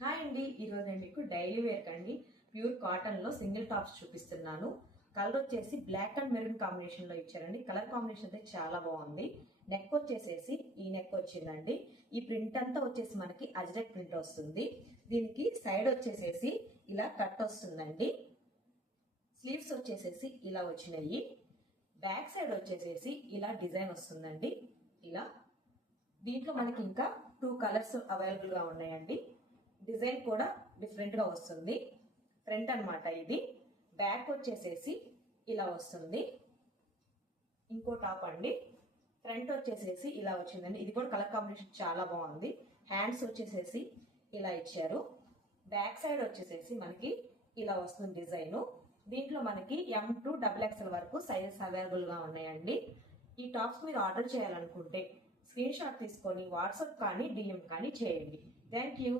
Hi అండి, ఈరోజు నేను మీకు డైలీ వేర్ కండి ప్యూర్ కాటన్ లో సింగిల్ టాప్స్ చూపిస్తున్నాను. కలర్ వచ్చేసి బ్లాక్ అండ్ మెరూన్ కాంబినేషన్ లో ఇచ్చారండి. కలర్ కాంబినేషన్ అయితే చాలా బాగుంది. నెక్ వచ్చేసేసి ఈ నెక్ వచ్చిందండి. ఈ ప్రింట్ అంతా వచ్చేసి మనకి అజ్రక్ ప్రింట్ వస్తుంది. దీనికి సైడ్ వచ్చేసేసి ఇలా కట్ వస్తుందండి. స్లీవ్స్ వచ్చేసేసి ఇలా వచ్చినాయి. బ్యాక్ సైడ్ వచ్చేసేసి ఇలా డిజైన్ వస్తుందండి. ఇలా దీంట్లో మనకి ఇంకా 2 కలర్స్ అవైలబుల్ గా ఉన్నాయండి. డిజైన్ కూడా డిఫరెంట్ గా వస్తుంది. ఫ్రంట్ అన్నమాట ఇది. బ్యాక్ వచ్చేసేసి ఇలా వస్తుంది. ఇంకో టాప్ అండి. ఫ్రంట్ వచ్చేసేసి ఇలా వచ్చిందండి. ఇది కూడా కలర్ కాంబినేషన్ చాలా బాగుంది. హ్యాండ్స్ వచ్చేసేసి ఇలా ఇచ్చారు. బ్యాక్ సైడ్ వచ్చేసేసి మనకి ఇలా వస్తుంది డిజైన్. దీంట్లో మనకి M to XXL వరకు సైజెస్ అవైలబుల్ గా ఉన్నాయండి. ఈ టాప్స్ మీరు ఆర్డర్ చేయాలనుకుంటే స్క్రీన్ షాట్ తీసుకొని వాట్సాప్ కానీ DM కానీ చేయండి. Thank you.